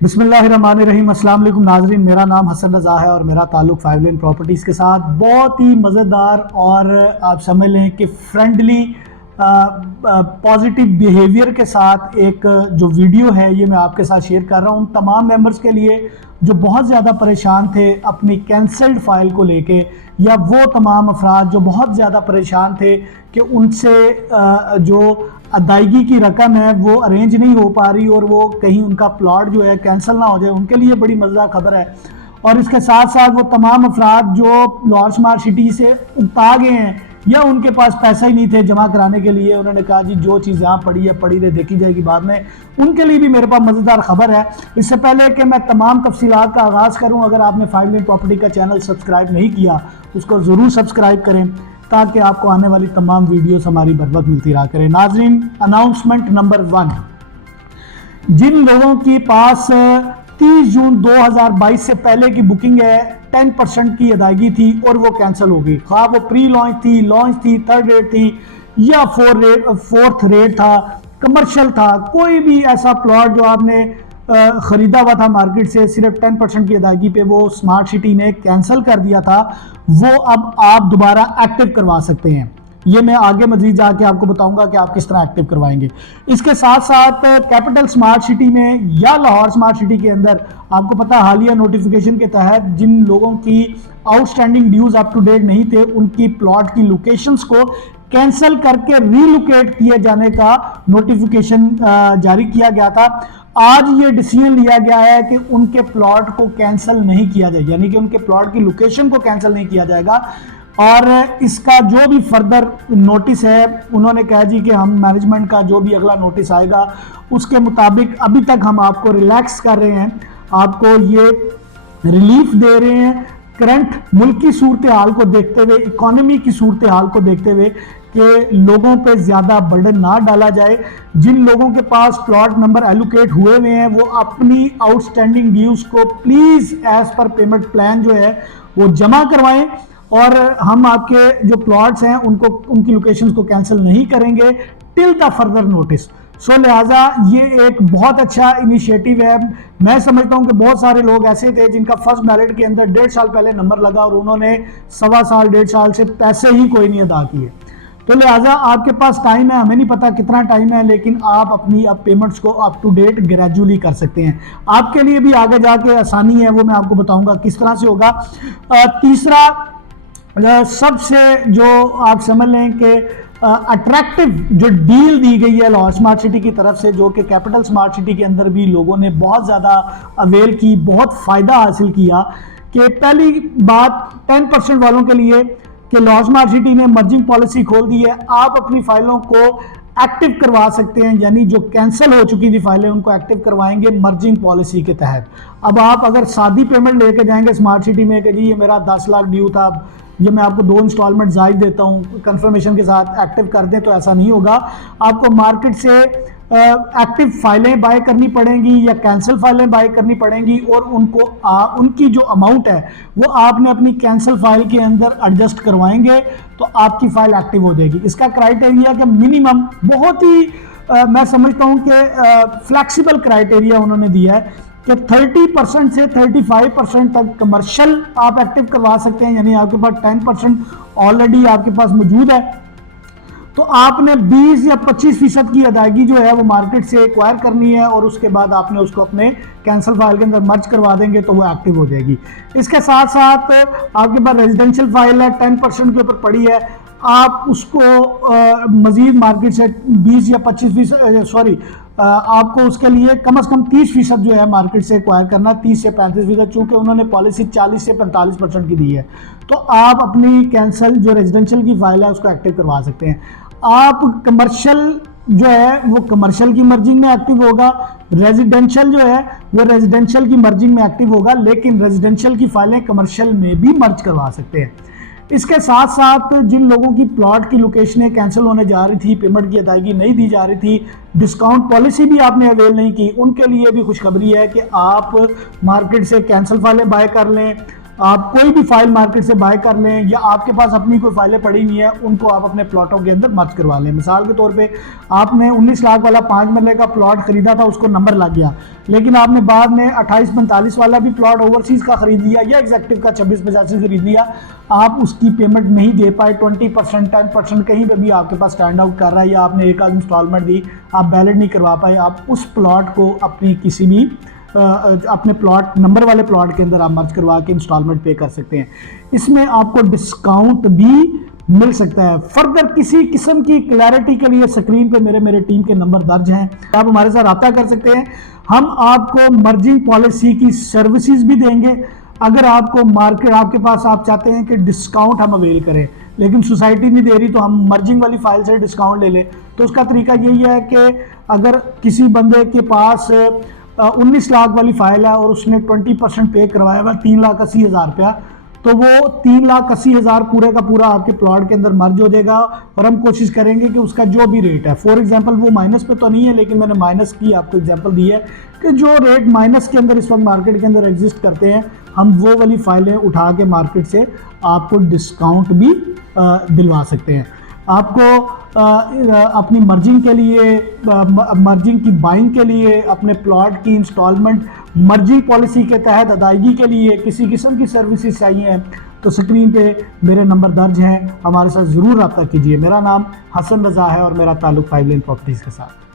बिस्मिल्लाहिर्रहमानिर्रहीम। अस्सलाम वालेकुम नाजरीन, मेरा नाम हसन रज़ा है और मेरा ताल्लुक़ 5 लेन प्रॉपर्टीज़ के साथ बहुत ही मज़ेदार और आप समझ लें कि फ्रेंडली पॉजिटिव बिहेवियर के साथ एक जो वीडियो है ये मैं आपके साथ शेयर कर रहा हूँ उन तमाम मेंबर्स के लिए जो बहुत ज़्यादा परेशान थे अपनी कैंसल्ड फ़ाइल को लेके, या वो तमाम अफराद जो बहुत ज़्यादा परेशान थे कि उनसे जो अदायगी की रकम है वो अरेंज नहीं हो पा रही और वो कहीं उनका प्लॉट जो है कैंसिल ना हो जाए, उनके लिए बड़ी मज़ेदार खबर है। और इसके साथ साथ वो तमाम अफराद जो लाहौर स्मार्ट सिटी से उगता गए हैं या उनके पास पैसा ही नहीं थे जमा कराने के लिए, उन्होंने कहा जी जो चीज़ यहाँ पड़ी है पड़ी रहे, देखी जाएगी बाद में, उनके लिए भी मेरे पास मज़ेदार खबर है। इससे पहले कि मैं तमाम तफसीलात का आगाज़ करूँ, अगर आपने 5 लेन प्रॉपर्टी का चैनल सब्सक्राइब नहीं किया उसको ज़रूर सब्सक्राइब करें ताकि आपको आने वाली तमाम वीडियोस हमारी बर वक्त मिलती रहा करें। नाज़रीन, अनाउंसमेंट नंबर 1, जिन लोगों की पास 30 जून 2022 से पहले की बुकिंग है 10% की अदायगी थी और वो कैंसिल हो गई, खा वो प्री लॉन्च थी, थर्ड रेट थी या फोर्थ रेट था, कमर्शियल था, कोई भी ऐसा प्लॉट जो आपने ख़रीदा हुआ था मार्केट से सिर्फ 10% की अदायगी पे वो स्मार्ट सिटी ने कैंसिल कर दिया था, वो अब आप दोबारा एक्टिव करवा सकते हैं। ये मैं आगे मजीद जाके आपको बताऊंगा कि आप किस तरह एक्टिव करवाएंगे। इसके साथ साथ कैपिटल स्मार्ट सिटी में या लाहौर स्मार्ट सिटी के अंदर आपको पता है हालिया नोटिफिकेशन के तहत जिन लोगों की outstanding dues up to date नहीं थे उनकी प्लॉट की लोकेशंस को कैंसिल करके रीलोकेट किए जाने का नोटिफिकेशन जारी किया गया था। आज ये डिसीजन लिया गया है कि उनके प्लॉट को कैंसिल नहीं किया जाएगा, यानी कि उनके प्लॉट की लोकेशन को कैंसिल नहीं किया जाएगा। और इसका जो भी फर्दर नोटिस है उन्होंने कहा जी कि हम मैनेजमेंट का जो भी अगला नोटिस आएगा उसके मुताबिक अभी तक हम आपको रिलैक्स कर रहे हैं, आपको ये रिलीफ दे रहे हैं करंट मुल्क की सूरत हाल को देखते हुए, इकोनॉमी की सूरत हाल को देखते हुए कि लोगों पे ज़्यादा बर्डन ना डाला जाए। जिन लोगों के पास प्लॉट नंबर एलोकेट हुए हुए हैं वो अपनी आउटस्टैंडिंग ड्यूज को please as per payment plan जो है वो जमा करवाएं और हम आपके जो प्लॉट्स हैं उनको उनकी लोकेशंस को कैंसिल नहीं करेंगे टिल द फर्दर नोटिस। सो लिहाजा ये एक बहुत अच्छा इनिशिएटिव है। मैं समझता हूं कि बहुत सारे लोग ऐसे थे जिनका फर्स्ट बैलेट के अंदर 1.5 साल पहले नंबर लगा और उन्होंने 1.25 साल 1.5 साल से पैसे ही कोई नहीं अदा किए। तो लिहाजा आपके पास टाइम है, हमें नहीं पता कितना टाइम है, लेकिन आप अपनी अब पेमेंट्स को अप टू डेट ग्रेजुअली कर सकते हैं। आपके लिए भी आगे जाके आसानी है, वो मैं आपको बताऊंगा किस तरह से होगा। तीसरा सबसे जो आप समझ लें कि अट्रैक्टिव जो डील दी गई है लाहौर स्मार्ट सिटी की तरफ से, जो कि कैपिटल स्मार्ट सिटी के अंदर भी लोगों ने बहुत ज़्यादा अवेल की, बहुत फ़ायदा हासिल किया, कि पहली बात 10% वालों के लिए कि लाहौर स्मार्ट सिटी ने मर्जिंग पॉलिसी खोल दी है, आप अपनी फाइलों को एक्टिव करवा सकते हैं, यानी जो कैंसिल हो चुकी थी फाइलें उनको एक्टिव करवाएंगे मर्जिंग पॉलिसी के तहत। अब आप अगर सादी पेमेंट लेके जाएंगे स्मार्ट सिटी में कि जी ये मेरा 10 लाख ड्यू था, ये मैं आपको 2 इंस्टॉलमेंट जायद देता हूँ कंफर्मेशन के साथ एक्टिव कर दें, तो ऐसा नहीं होगा। आपको मार्केट से एक्टिव फाइलें बाय करनी पड़ेंगी या कैंसिल फाइलें बाय करनी पड़ेंगी और उनको उनकी जो अमाउंट है वो आपने अपनी कैंसिल फाइल के अंदर एडजस्ट करवाएंगे तो आपकी फाइल एक्टिव हो जाएगी। इसका क्राइटेरिया कि मिनिमम बहुत ही मैं समझता हूँ कि फ्लैक्सिबल क्राइटेरिया उन्होंने दिया है कि 30% से 35% तक कमर्शियल आप एक्टिव करवा सकते हैं, यानी आपके पास 10% ऑलरेडी आपके पास मौजूद है तो आपने 20 या 25% की अदायगी जो है वो मार्केट से एक्वायर करनी है और उसके बाद आपने उसको अपने कैंसिल फाइल के अंदर मर्ज करवा देंगे तो वो एक्टिव हो जाएगी। इसके साथ साथ आपके पास रेजिडेंशियल फाइल है 10% के ऊपर पड़ी है, आप उसको मजीद मार्केट से 20 या 25% आपको उसके लिए कम से कम 30% जो है मार्केट से एक्वायर करना, 30 से 35%, चूंकि उन्होंने पॉलिसी 40 से 45% की दी है तो आप अपनी कैंसिल जो रेजिडेंशियल की फाइल है उसको एक्टिव करवा सकते हैं। आप कमर्शियल जो है वो कमर्शियल की मर्जिंग में एक्टिव होगा, रेजिडेंशियल जो है वो रेजिडेंशियल की मर्जिंग में एक्टिव होगा, लेकिन रेजिडेंशियल की फाइलें कमर्शियल में भी मर्ज करवा सकते हैं। इसके साथ साथ जिन लोगों की प्लॉट की लोकेशनें कैंसिल होने जा रही थी, पेमेंट की अदायगी नहीं दी जा रही थी, डिस्काउंट पॉलिसी भी आपने अवेल नहीं की, उनके लिए भी खुशखबरी है कि आप मार्केट से कैंसिल फाइलें बाय कर लें, आप कोई भी फाइल मार्केट से बाय कर लें या आपके पास अपनी कोई फाइलें पड़ी हुई है, उनको आप अपने प्लॉटों के अंदर मर्ज करवा लें। मिसाल के तौर पे आपने 19 लाख वाला 5 मरले का प्लॉट खरीदा था, उसको नंबर लग गया, लेकिन आपने बाद में 28-45 वाला भी प्लॉट ओवरसीज का खरीद लिया या एग्जेक्टिव का 26-85 खरीद लिया, आप उसकी पेमेंट नहीं दे पाए, 20% 10% कहीं पे भी आपके पास स्टैंड आउट कर रहा है, या आपने एक आध इंस्टॉलमेंट दी, आप बैलेंस नहीं करवा पाए, आप उस प्लॉट को अपनी किसी भी अपने प्लॉट नंबर वाले प्लॉट के अंदर आप मर्ज करवा के इंस्टॉलमेंट पे कर सकते हैं। इसमें आपको डिस्काउंट भी मिल सकता है। फर्दर किसी किस्म की क्लैरिटी के लिए स्क्रीन पे मेरे टीम के नंबर दर्ज हैं, आप हमारे साथ रब्ता कर सकते हैं। हम आपको मर्जिंग पॉलिसी की सर्विसेज भी देंगे। अगर आपको मार्केट आपके पास आप चाहते हैं कि डिस्काउंट हम अवेल करें, लेकिन सोसाइटी नहीं दे रही, तो हम मर्जिंग वाली फाइल से डिस्काउंट ले लें, तो उसका तरीका यही है कि अगर किसी बंदे के पास 19 लाख वाली फाइल है और उसने 20% पे करवाया हुआ 3,80,000 रुपया, तो वो 3,80,000 पूरे का पूरा आपके प्लॉट के अंदर मर्ज हो जाएगा। और हम कोशिश करेंगे कि उसका जो भी रेट है, फॉर एग्जांपल वो माइनस पे तो नहीं है, लेकिन मैंने माइनस की आपको एग्जांपल दी है कि जो रेट माइनस के अंदर इस वक्त मार्केट के अंदर एग्जिस्ट करते हैं, हम वो वाली फाइलें उठा के मार्केट से आपको डिस्काउंट भी दिलवा सकते हैं। आपको अपनी मर्जिंग के लिए, मर्जिंग की बाइंग के लिए, अपने प्लॉट की इंस्टॉलमेंट मर्जिंग पॉलिसी के तहत अदायगी के लिए किसी किस्म की सर्विसेज चाहिए हैं, तो स्क्रीन पे मेरे नंबर दर्ज हैं, हमारे साथ ज़रूर रब्ता कीजिए। मेरा नाम हसन रज़ा है और मेरा ताल्लुक़ 5 लेन प्रॉपर्टीज़ के साथ।